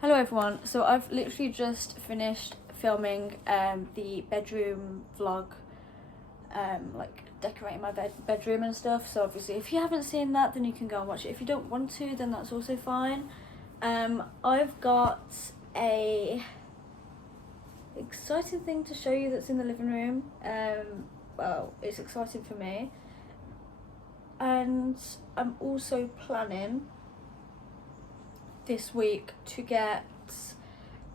Hello everyone, so I've literally just finished filming the bedroom vlog, like decorating my bedroom and stuff. So obviously if you haven't seen that, then you can go and watch it. If you don't want to, then that's also fine. I've got a exciting thing to show you that's in the living room. Well, it's exciting for me, and I'm also planning this week to get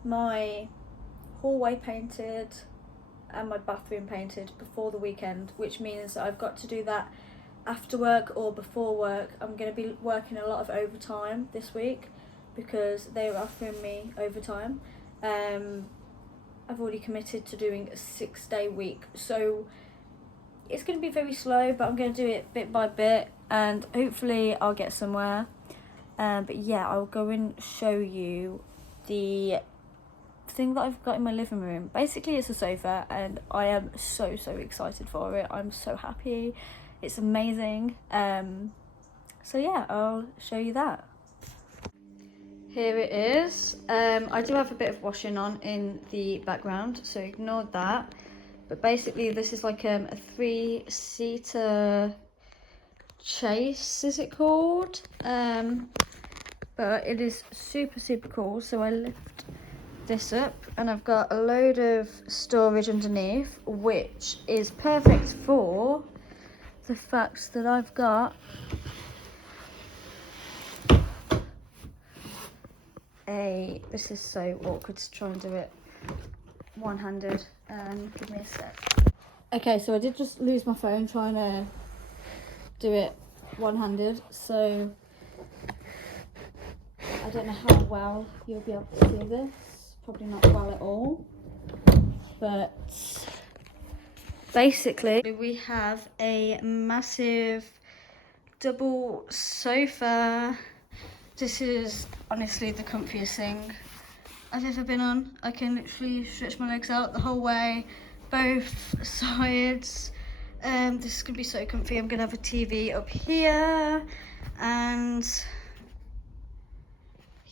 my hallway painted and my bathroom painted before the weekend, which means that I've got to do that after work or before work. I'm going to be working a lot of overtime this week because they were offering me overtime. I've already committed to doing a 6-day week, so it's going to be very slow, but I'm going to do it bit by bit and hopefully I'll get somewhere. But yeah, I'll go and show you the thing that I've got in my living room. Basically it's a sofa and I am so excited for it. I'm so happy, it's amazing. So yeah, I'll show you that. Here it is. I do have a bit of washing on in the background, so ignore that. But basically this is like a 3-seater chase, is it called? But it is super cool. So I lift this up and I've got a load of storage underneath, which is perfect for the fact that I've got this is so awkward to try and do it one-handed. Give me a sec. Okay, so I did just lose my phone trying to do it one-handed, so I don't know how well you'll be able to see this. Probably not well at all. But basically we have a massive double sofa. This is honestly the comfiest thing I've ever been on. I can literally stretch my legs out the whole way, both sides. This is gonna be so comfy. I'm gonna have a TV up here and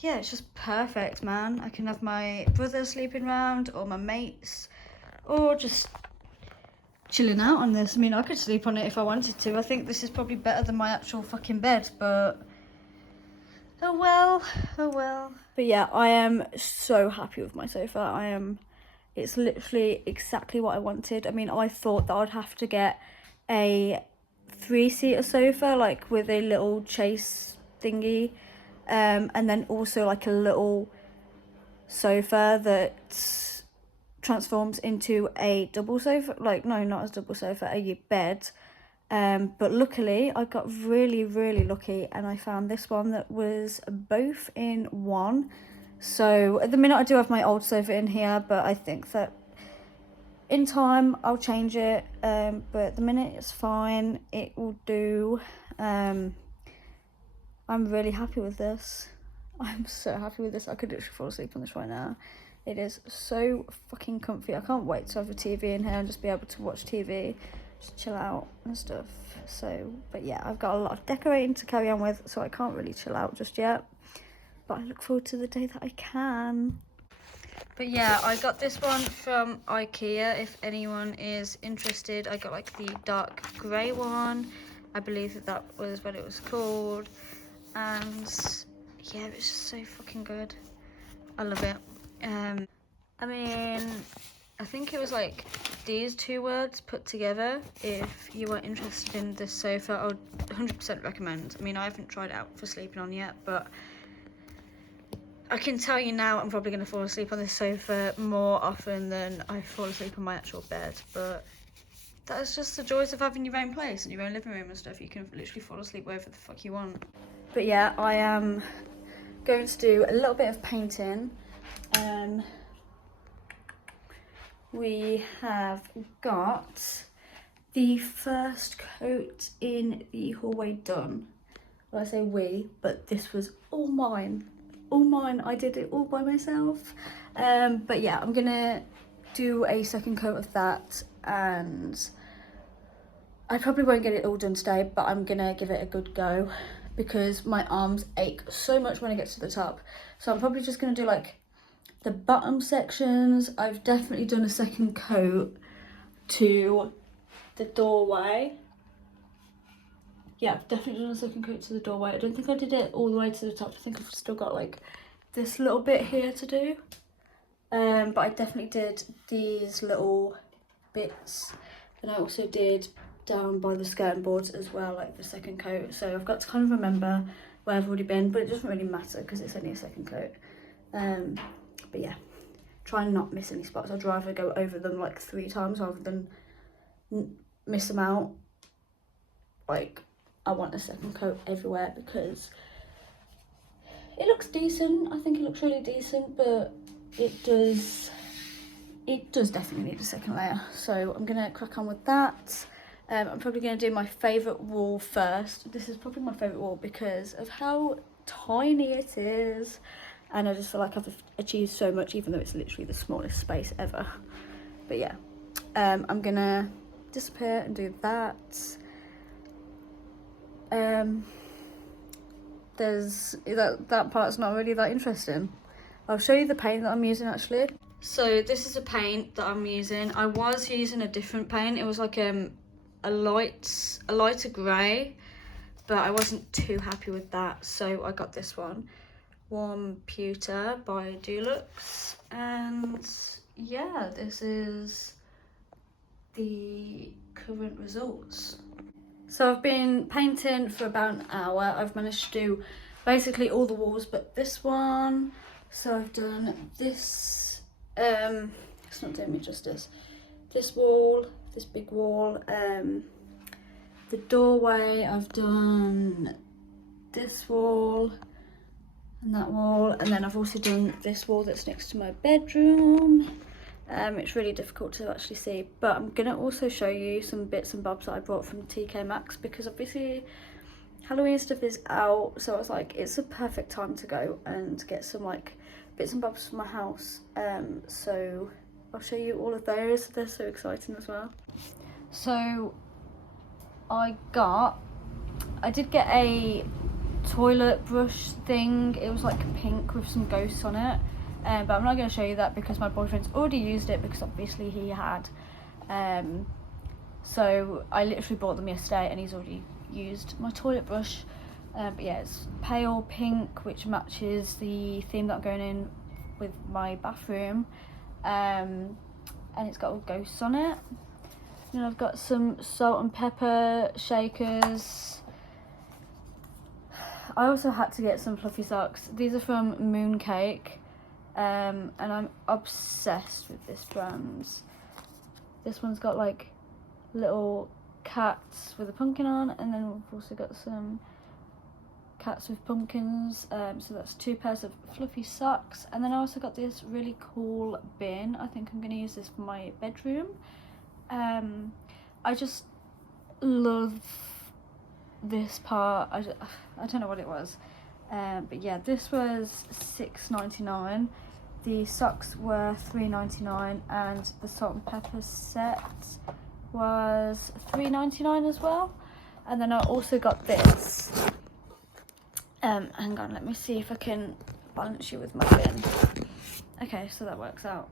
yeah, it's just perfect, man. I can have my brother sleeping around or my mates or just chilling out on this. I mean, I could sleep on it if I wanted to. I think this is probably better than my actual fucking bed, but oh well. But yeah, I am so happy with my sofa. It's literally exactly what I wanted. I mean, I thought that I'd have to get a 3-seater sofa, like with a little chase thingy, and then also like a little sofa that transforms into a double sofa. Like, no, not as double sofa, a bed. But luckily I got really lucky and I found this one that was both in one. So at the minute I do have my old sofa in here, but I think that in time I'll change it. But at the minute it's fine, it will do. I'm really happy with this. I'm so happy with this. I could literally fall asleep on this right now. It is so fucking comfy. I can't wait to have a TV in here and just be able to watch TV, just chill out and stuff. So, but yeah, I've got a lot of decorating to carry on with, so I can't really chill out just yet. But I look forward to the day that I can. But yeah, I got this one from IKEA. If anyone is interested, I got like the dark grey one. I believe that was what it was called. And yeah, it's just so fucking good. I love it. I mean, I think it was like these 2 words put together. If you are interested in this sofa, I would 100% recommend. I mean, I haven't tried it out for sleeping on yet, but I can tell you now I'm probably going to fall asleep on this sofa more often than I fall asleep on my actual bed. But that's just the joys of having your own place and your own living room and stuff. You can literally fall asleep wherever the fuck you want. But yeah, I am going to do a little bit of painting. We have got the first coat in the hallway done. Well, I say we, but this was all mine. All mine. I did it all by myself. But yeah, I'm gonna do a second coat of that, and I probably won't get it all done today, but I'm gonna give it a good go because my arms ache so much when I get to the top. So I'm probably just going to do like the bottom sections. I've definitely done a second coat to the doorway. Yeah, I've definitely done a second coat to the doorway. I don't think I did it all the way to the top. I think I've still got like this little bit here to do. But I definitely did these little bits, and I also did down by the skirting boards as well, like the second coat. So I've got to kind of remember where I've already been, but it doesn't really matter because it's only a second coat. But yeah, try and not miss any spots. I'd rather go over them like 3 times rather than miss them out. Like, I want a second coat everywhere because it looks decent. I think it looks really decent, but it does definitely need a second layer. So I'm gonna crack on with that. I'm probably gonna do my favourite wall first. This is probably my favourite wall because of how tiny it is, and I just feel like I've achieved so much even though it's literally the smallest space ever. But yeah, I'm gonna disappear and do that. There's that part's not really that interesting. I'll show you the paint that I'm using actually. So this is a paint that I'm using. I was using a different paint. It was like a lighter grey, but I wasn't too happy with that, so I got this one, Warm Pewter by Dulux, and yeah, this is the current results. So I've been painting for about an hour. I've managed to do basically all the walls but this one. So I've done this, it's not doing me justice, this wall, this big wall, the doorway, I've done this wall and that wall, and then I've also done this wall that's next to my bedroom. It's really difficult to actually see, but I'm gonna also show you some bits and bobs that I brought from TK Maxx because obviously Halloween stuff is out, so I was like, it's a perfect time to go and get some like bits and bobs for my house. So I'll show you all of those. They're so exciting as well. So I did get a toilet brush thing. It was like pink with some ghosts on it. But I'm not going to show you that because my boyfriend's already used it because obviously he had. So I literally bought them yesterday and he's already used my toilet brush. But yeah, it's pale pink, which matches the theme that I'm going in with my bathroom. And it's got all ghosts on it. And I've got some salt and pepper shakers. I also had to get some fluffy socks. These are from Mooncake. And I'm obsessed with this brand. This one's got like little cats with a pumpkin on, and then we've also got some cats with pumpkins. So that's 2 pairs of fluffy socks, and then I also got this really cool bin. I think I'm going to use this for my bedroom. I just love this part. I don't know what it was. But yeah, this was $6.99. The socks were $3.99, and the salt and pepper set was $3.99 as well. And then I also got this. Hang on, let me see if I can balance you with my bin. Okay, so that works out.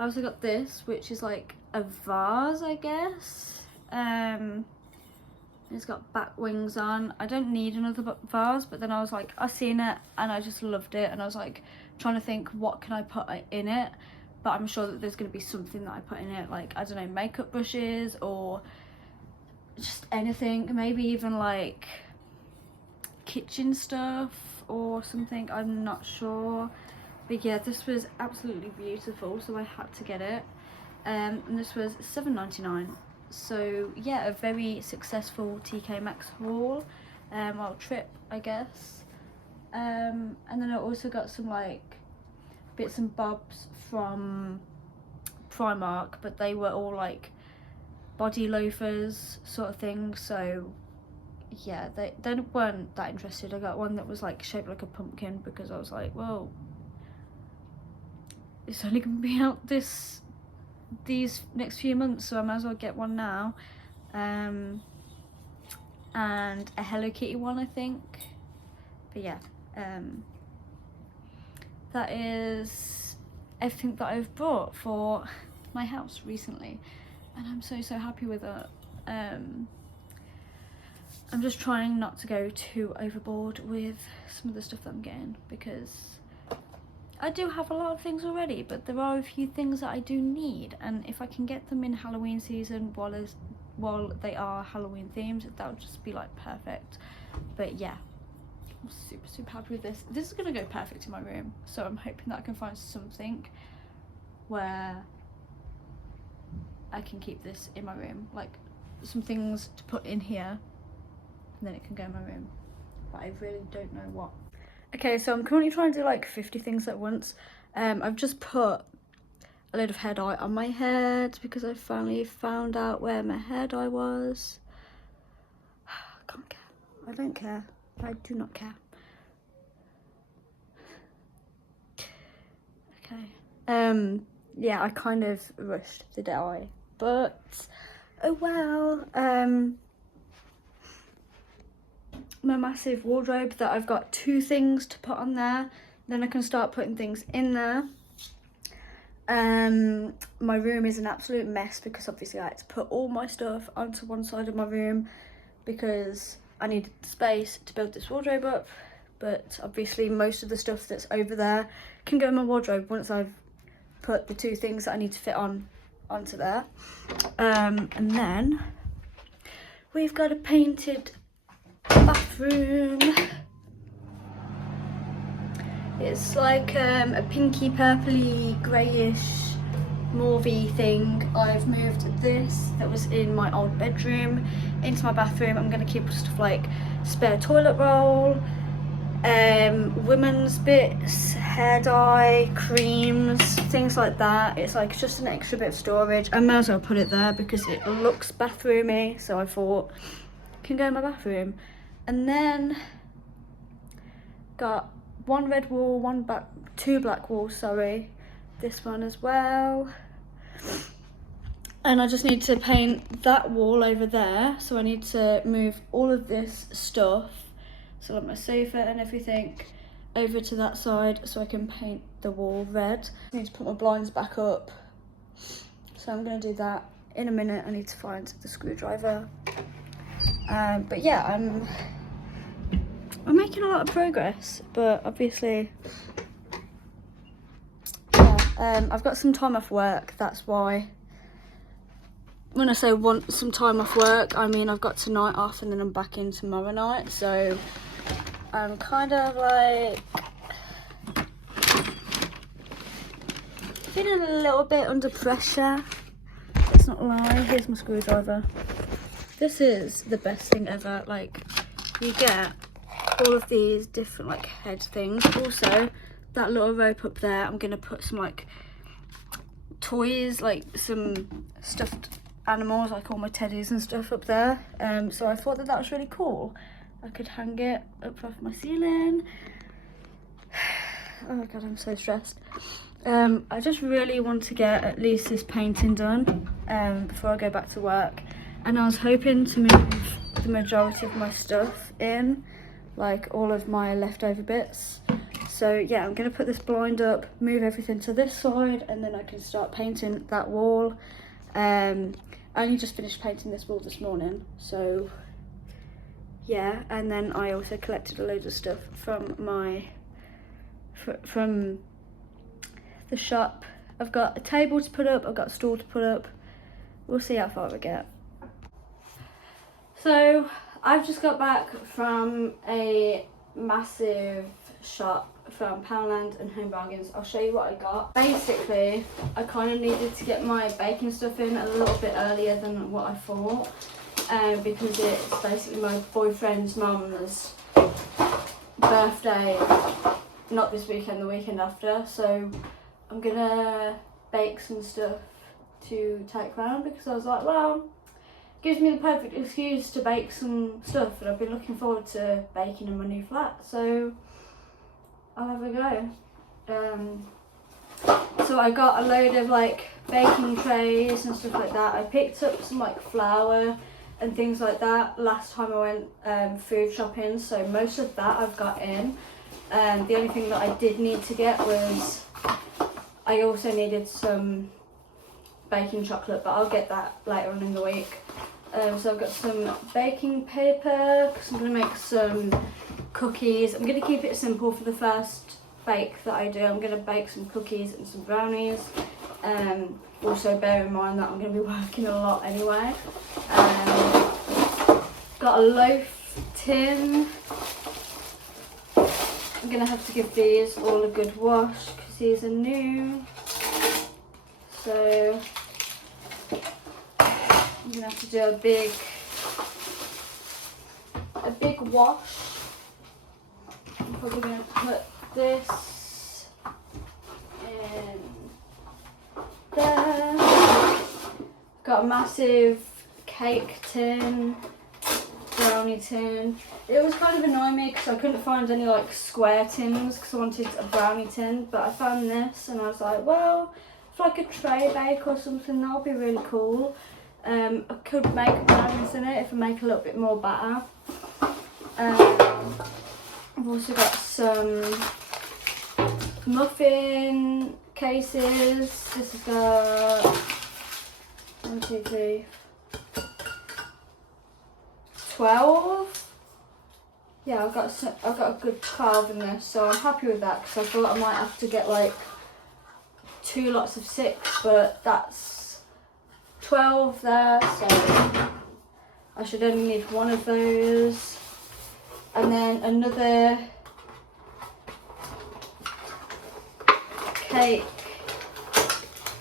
I also got this, which is like a vase, I guess. It's got bat wings on. I don't need another vase, but then I was like, I seen it and I just loved it, and I was like trying to think what can I put in it, but I'm sure that there's going to be something that I put in it, like, I don't know, makeup brushes or just anything, maybe even like kitchen stuff or something, I'm not sure. But yeah, this was absolutely beautiful, so I had to get it. And this was $7.99. So yeah, a very successful TK Maxx haul, well, trip, I guess. And then I also got some like bits and bobs from Primark, but they were all like body loafers sort of thing. So yeah, they weren't that interested. I got one that was like shaped like a pumpkin because I was like, well, it's only gonna be out these next few months, so I might as well get one now. And a Hello Kitty one, I think. But yeah, that is everything that I've bought for my house recently, and I'm so happy with it. I'm just trying not to go too overboard with some of the stuff that I'm getting, because I do have a lot of things already, but there are a few things that I do need, and if I can get them in Halloween season while they are Halloween themed, that would just be like perfect. But yeah, I'm super happy with this. This is gonna go perfect in my room, so I'm hoping that I can find something where I can keep this in my room, like some things to put in here, and then it can go in my room, but I really don't know what. Okay, so I'm currently trying to do like 50 things at once. I've just put a load of hair dye on my head because I finally found out where my hair dye was. I can't care. I don't care. I do not care. Okay. Yeah, I kind of rushed the dye, but oh well. My massive wardrobe that I've got 2 things to put on there, then I can start putting things in there. My room is an absolute mess because obviously I had to put all my stuff onto one side of my room because I needed space to build this wardrobe up, but obviously most of the stuff that's over there can go in my wardrobe once I've put the 2 things that I need to fit onto there. And then we've got a painted bathroom. It's like a pinky purpley greyish mauvey thing. I've moved this that was in my old bedroom into my bathroom. I'm going to keep stuff like spare toilet roll, women's bits, hair dye, creams, things like that. It's like just an extra bit of storage. I may as well put it there because it looks bathroomy, so I thought it can go in my bathroom. And then got 1 red wall, 2 black walls, sorry. This one as well. And I just need to paint that wall over there. So I need to move all of this stuff, so like my sofa and everything, over to that side so I can paint the wall red. I need to put my blinds back up. So I'm gonna do that in a minute. I need to find the screwdriver. But yeah, I'm making a lot of progress, but obviously, yeah, I've got some time off work, that's why. When I say want some time off work, I mean I've got tonight off and then I'm back in tomorrow night, so I'm kind of like feeling a little bit under pressure. Let's not lie. Here's my screwdriver. This is the best thing ever. Like, you get all of these different like head things. Also, that little rope up there, I'm gonna put some like toys, like some stuffed animals, like all my teddies and stuff up there. So I thought that was really cool. I could hang it up off my ceiling. Oh my god, I'm so stressed. I just really want to get at least this painting done before I go back to work. And I was hoping to move the majority of my stuff in, like all of my leftover bits. So yeah, I'm gonna put this blind up, move everything to this side, and then I can start painting that wall. I only just finished painting this wall this morning, so yeah. And then I also collected a load of stuff from from the shop. I've got a table to put up, I've got a stool to put up. We'll see how far we get. So I've just got back from a massive shop from Poundland and Home Bargains. I'll show you what I got. Basically, I kind of needed to get my baking stuff in a little bit earlier than what I thought, because it's basically my boyfriend's mum's birthday, not this weekend, the weekend after. So I'm gonna bake some stuff to take round because I was like, well, gives me the perfect excuse to bake some stuff, and I've been looking forward to baking in my new flat, so I'll have a go. So I got a load of like baking trays and stuff like that. I picked up some like flour and things like that last time I went food shopping, so most of that I've got in. The only thing that I did need to get was, I also needed some baking chocolate, but I'll get that later on in the week. So I've got some baking paper because I'm going to make some cookies. I'm going to keep it simple for the first bake that I do. I'm going to bake some cookies and some brownies. Also bear in mind that I'm going to be working a lot anyway. Got a loaf tin. I'm going to have to give these all a good wash because these are new. So I'm going to have to do a big wash. I'm probably going to put this in there. Got a massive cake tin, brownie tin. It was kind of annoying me because I couldn't find any like square tins because I wanted a brownie tin, but I found this and I was like, well, for like a tray bake or something, that'll be really cool. I could make brownies in it if I make a little bit more batter. I've also got some muffin cases. This has got 1, 2, 3, 12. Yeah, I've got a good 12 in this, so I'm happy with that because I thought I might have to get like 2 lots of 6, but that's 12 there, so I should only need 1 of those. And then another cake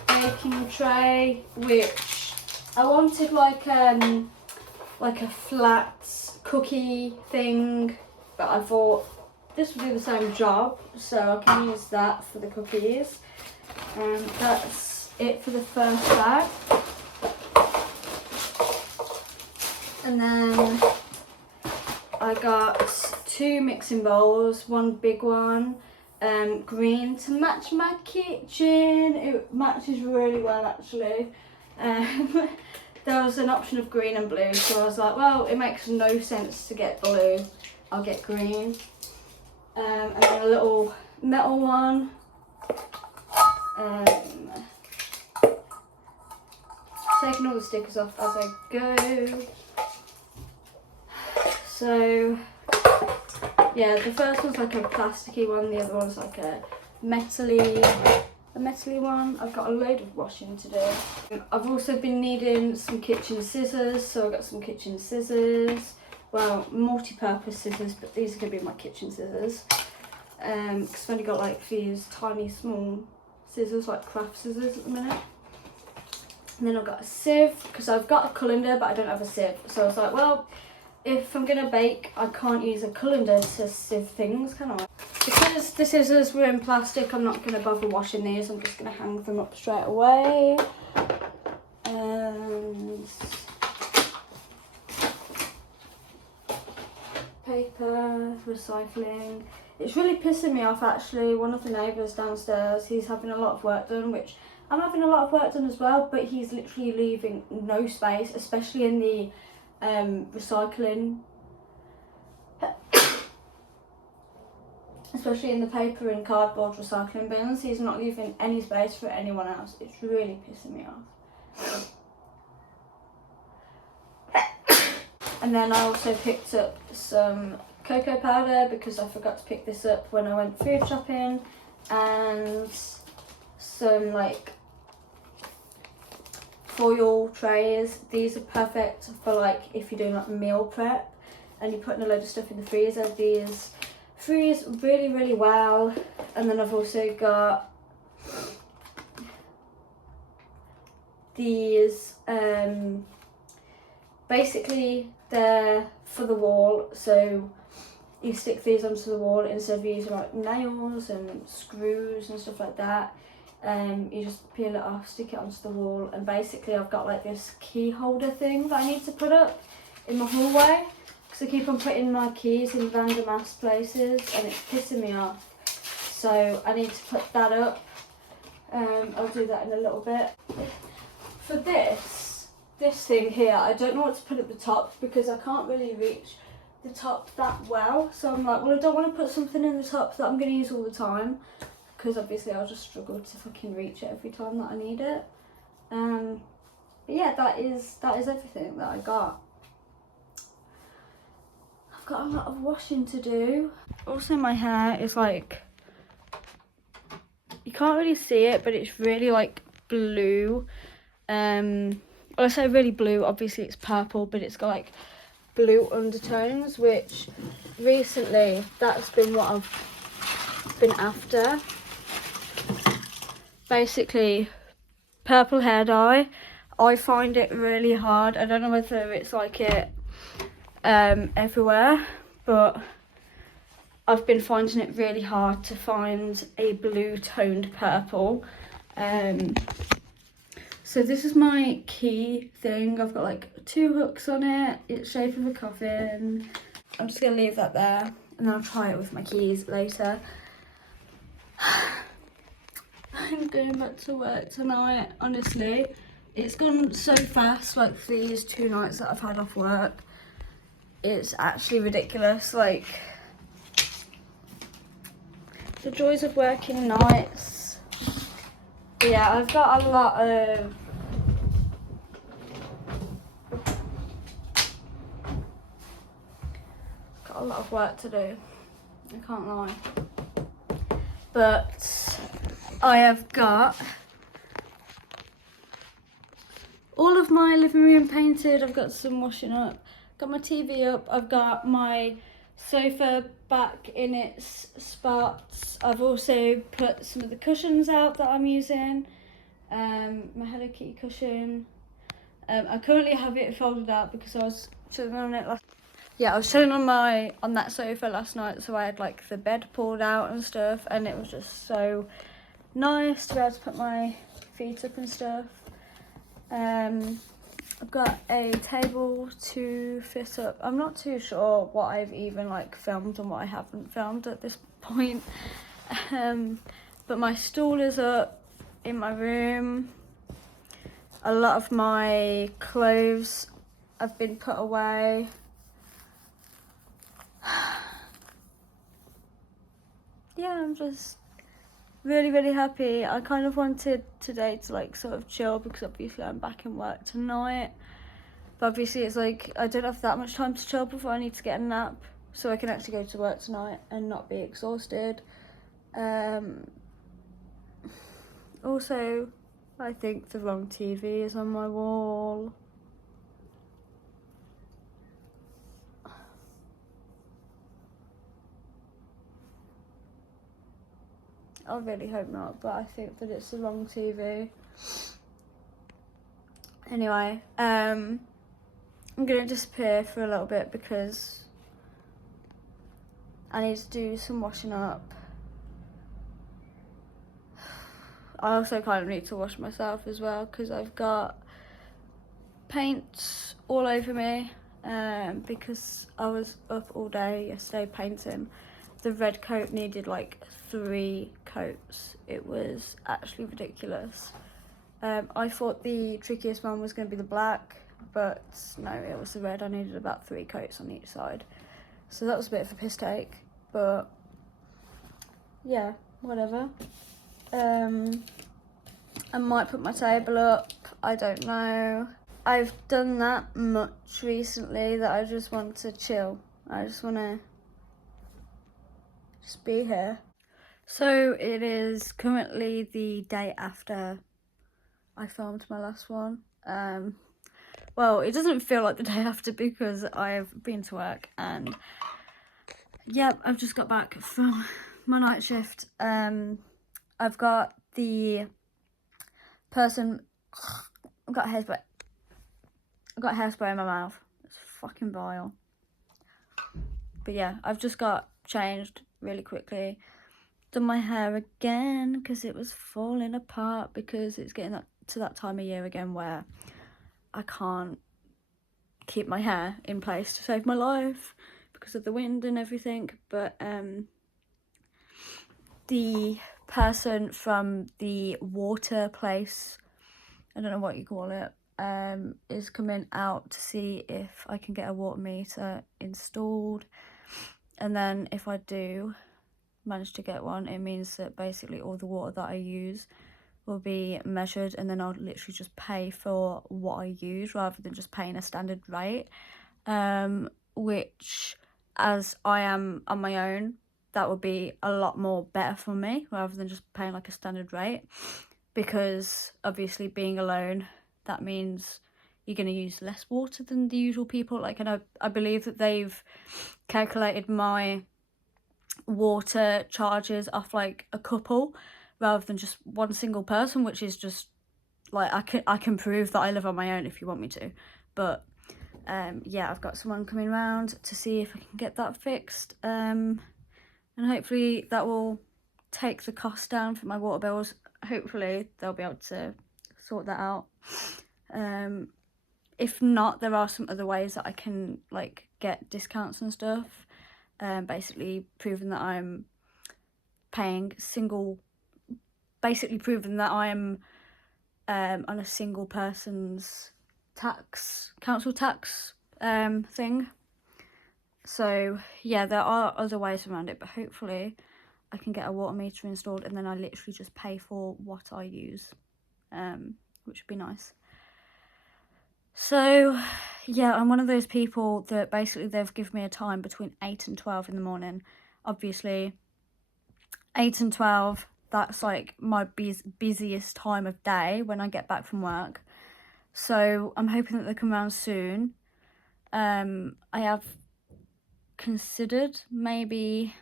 baking tray, which I wanted like a flat cookie thing, but I thought this would do the same job, so I can use that for the cookies. And that's it for the first bag. And then I got 2 mixing bowls, 1 big one, green to match my kitchen. It matches really well actually. There was an option of green and blue, so I was like, well, it makes no sense to get blue, I'll get green. And then a little metal one. Taking all the stickers off as I go. So yeah, the first one's like a plasticky one, the other one's like a metally one. I've got a load of washing to do. I've also been needing some kitchen scissors, so I've got some kitchen scissors. Well, multi-purpose scissors, but these are going to be my kitchen scissors. Because I've only got like these tiny small scissors, like craft scissors at the minute. And then I've got a sieve, because I've got a colander but I don't have a sieve. So I was like, well, if I'm going to bake, I can't use a colander to sieve things, can I? Because the scissors were in plastic, I'm not going to bother washing these. I'm just going to hang them up straight away. And paper, recycling. It's really pissing me off actually. One of the neighbours downstairs, he's having a lot of work done, which I'm having a lot of work done as well, but he's literally leaving no space, especially in the recycling, especially in the paper and cardboard recycling bins. He's not leaving any space for anyone else. It's really pissing me off. And then I also picked up some cocoa powder because I forgot to pick this up when I went food shopping, and some like foil trays. These are perfect for like if you're doing like meal prep and you're putting a load of stuff in the freezer. These freeze really, really well. And then I've also got these, basically they're for the wall, so you stick these onto the wall instead of using like nails and screws and stuff like that. You just peel it off, stick it onto the wall, and basically I've got like this key holder thing that I need to put up in my hallway because I keep on putting my keys in random ass places and it's pissing me off. So I need to put that up. I'll do that in a little bit. For this, this thing here. I don't know what to put at the top because I can't really reach the top that well. So I'm like, well, I don't want to put something in the top that I'm going to use all the time, because obviously I'll just struggle to fucking reach it every time that I need it. But yeah, that is everything that I got. I've got a lot of washing to do. Also, my hair is like, you can't really see it, but it's really like blue. I say really blue, obviously it's purple, but it's got like blue undertones, which recently that's been what I've been after. Basically, purple hair dye, I find it really hard. I don't know whether it's like it everywhere, but I've been finding it really hard to find a blue toned purple. So this is my key thing. I've got like 2 hooks on it. It's shape of a coffin. I'm just gonna leave that there and then I'll try it with my keys later. I'm going back to work tonight. Honestly, it's gone so fast, like these 2 nights that I've had off work. It's actually ridiculous. Like, the joys of working nights. But yeah, I've got a lot of work to do, I can't lie. But I have got all of my living room painted. I've got some washing up, got my TV up, I've got my sofa back in its spots. I've also put some of the cushions out that I'm using. My Hello Kitty cushion. I currently have it folded out because I was sitting on it last. Yeah, I was sitting on that sofa last night, so I had like the bed pulled out and stuff, and it was just so nice to be able to put my feet up and stuff. I've got a table to fit up. I'm not too sure what I've even like filmed and what I haven't filmed at this point. But my stool is up in my room. A lot of my clothes have been put away. Yeah, I'm just really happy. I kind of wanted today to like sort of chill because obviously I'm back in work tonight, but obviously it's like I don't have that much time to chill before I need to get a nap, so I can actually go to work tonight and not be exhausted. Also, I think the wrong TV is on my wall. I really hope not, but I think that it's the wrong TV. Anyway, I'm gonna disappear for a little bit because I need to do some washing up. I also kind of need to wash myself as well because I've got paint all over me because I was up all day yesterday painting. The red coat needed like 3 coats. It was actually ridiculous. I thought the trickiest one was going to be the black, but no, it was the red. I needed about 3 coats on each side. So that was a bit of a piss take, but yeah, whatever. I might put my table up, I don't know. I've done that much recently that I just want to chill. I just want to just be here. So it is currently the day after I filmed my last one. Well, it doesn't feel like the day after because I've been to work and yep, I've just got back from my night shift. I've got the person, I've got hairspray in my mouth. It's fucking vile. But yeah, I've just got changed really quickly. Done my hair again because it was falling apart because it's getting to that time of year again where I can't keep my hair in place to save my life because of the wind and everything. But the person from the water place, I don't know what you call it, is coming out to see if I can get a water meter installed, and then if I do manage to get one, it means that basically all the water that I use will be measured, and then I'll literally just pay for what I use rather than just paying a standard rate, which, as I am on my own, that would be a lot more better for me rather than just paying like a standard rate, because obviously being alone, that means you're going to use less water than the usual people. Like, and I believe that they've calculated my water charges off like a couple rather than just one single person, which is just like, I can prove that I live on my own if you want me to. But yeah, I've got someone coming around to see if I can get that fixed, and hopefully that will take the cost down for my water bills. Hopefully they'll be able to sort that out. If not, there are some other ways that I can like get discounts and stuff, basically proving that I'm paying basically proving that I'm on a single person's council tax thing. So yeah, there are other ways around it, but hopefully I can get a water meter installed, and then I literally just pay for what I use, which would be nice. So yeah, I'm one of those people that basically they've given me a time between 8 and 12 in the morning. Obviously 8 and 12, that's like my busiest time of day when I get back from work. So I'm hoping that they come around soon. I have considered maybe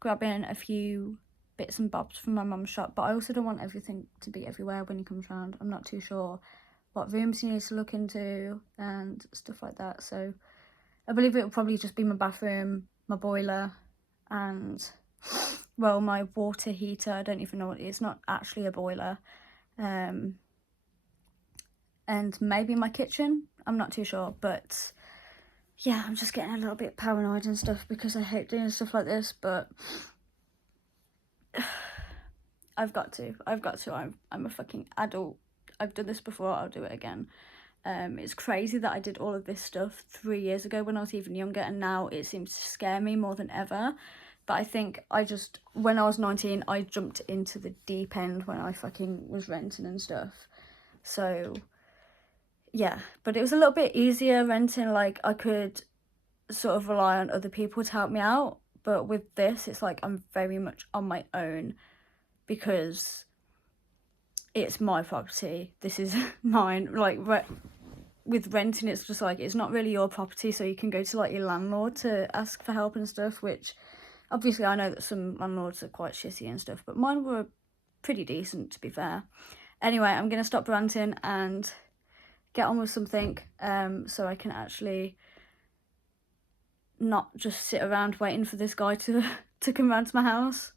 grabbing a few bits and bobs from my mum's shop, but I also don't want everything to be everywhere when he comes round. I'm not too sure what rooms he needs to look into and stuff like that. So I believe it will probably just be my bathroom, my boiler, and well, my water heater. I don't even know what it is. It's not actually a boiler. And maybe my kitchen. I'm not too sure, but yeah, I'm just getting a little bit paranoid and stuff because I hate doing stuff like this, but I've got to. I'm a fucking adult. I've done this before, I'll do it again. It's crazy that I did all of this stuff 3 years ago when I was even younger, and now it seems to scare me more than ever. But I think when I was 19, I jumped into the deep end when I fucking was renting and stuff. So yeah, but it was a little bit easier renting. Like, I could sort of rely on other people to help me out, but with this, it's like I'm very much on my own because it's my property. This is mine. Like, with renting, it's just like, it's not really your property, so you can go to like your landlord to ask for help and stuff, which obviously I know that some landlords are quite shitty and stuff, but mine were pretty decent, to be fair. Anyway, I'm gonna stop ranting and get on with something, so I can actually not just sit around waiting for this guy to come round to my house.